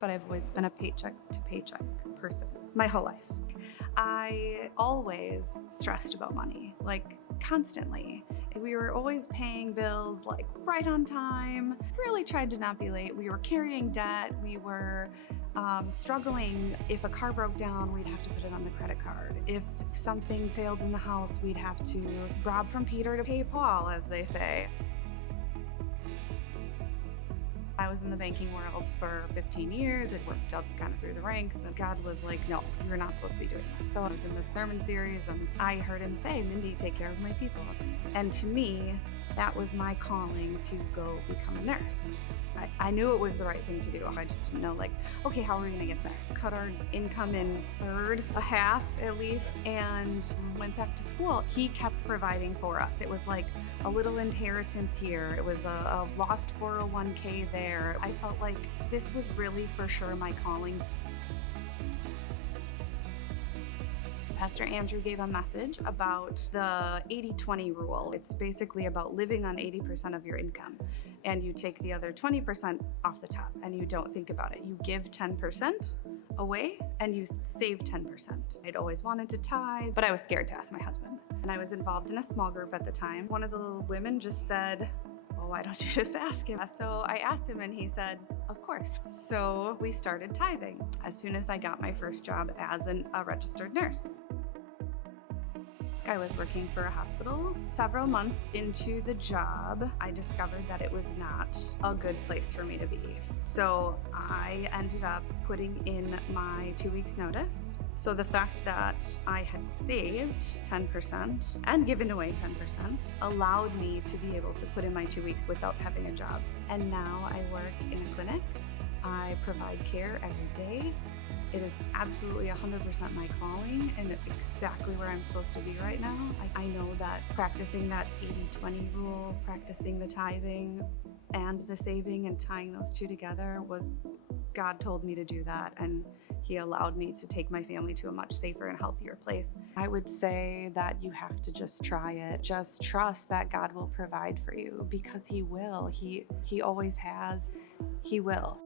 but I've always been a paycheck-to-paycheck person my whole life. I always stressed about money, like constantly. We were always paying bills like right on time, really tried to not be late. We were carrying debt. We were struggling. If a car broke down, we'd have to put it on the credit card. If something failed in the house, we'd have to rob from Peter to pay Paul, as they say. I was in the banking world for 15 years. I'd worked up kind of through the ranks, and God was like, no, you're not supposed to be doing this. So I was in this sermon series, and I heard him say, Mindy, take care of my people. And to me, that was my calling to go become a nurse. I knew it was the right thing to do. I just didn't know, like, okay, how are we gonna get there? Cut our income in a half at least, and went back to school. He kept providing for us. It was like a little inheritance here. It was a lost 401k there. I felt like this was really for sure my calling. Pastor Andrew gave a message about the 80-20 rule. It's basically about living on 80% of your income, and you take the other 20% off the top, and you don't think about it. You give 10% away, and you save 10%. I'd always wanted to tithe, but I was scared to ask my husband. And I was involved in a small group at the time. One of the little women just said, well, why don't you just ask him? So I asked him, and he said, of course. So we started tithing as soon as I got my first job as a registered nurse. I was working for a hospital. Several months into the job, I discovered that it was not a good place for me to be. So I ended up putting in my 2 weeks notice. So the fact that I had saved 10% and given away 10% allowed me to be able to put in my 2 weeks without having a job. And now I work in a clinic. I provide care every day. It is absolutely 100% my calling and exactly where I'm supposed to be right now. I know that practicing that 80-20 rule, practicing the tithing and the saving and tying those two together was, God told me to do that, and He allowed me to take my family to a much safer and healthier place. I would say that you have to just try it. Just trust that God will provide for you, because He will. He always has. He will.